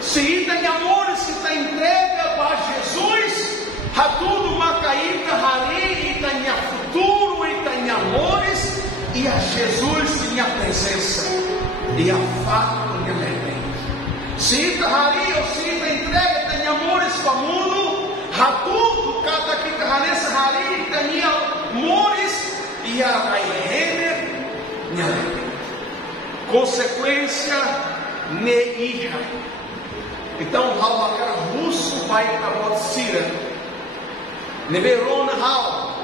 Se tem amores que está entrega para Jesus, há tudo macaíta, hari, e tem futuro, e tem amores, e a Jesus tinha presença, e a fato tinha alegria. Se tem hari, ou se tem entrega, tem amores para o mundo, há tudo, cada que está nessa hari, tem amores, e a raiz, tinha alegria. Consequência, neira. Então, há aquela russo vai para a Síria, neverona há,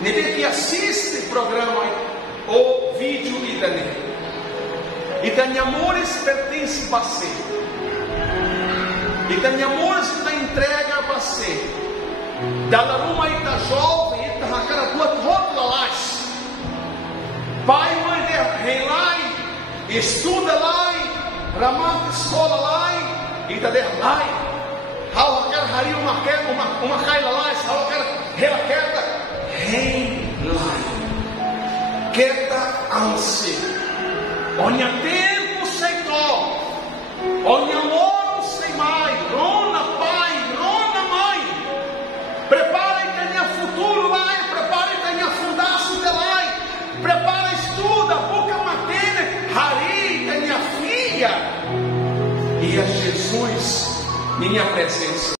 neve que assiste o programa ou vídeo e tem amores pertence a você, e tem amores que está entrega a você. Da uma e tá jovem, e tá aquela duas rótulas lá, pai, mãe, rei lá, estuda lá, ramata escola lá. E da derrai, há aquela hari uma caila lá, há aquela relaqueta, rei lá, queda ansi, onha tempo Senhor, onha amor sem mais, rona pai, rona mãe, prepara e tenha futuro lá, prepara e tenha fundação de lá, prepara estuda, boca materna, hari, tenha filha. E a Jesus, minha presença.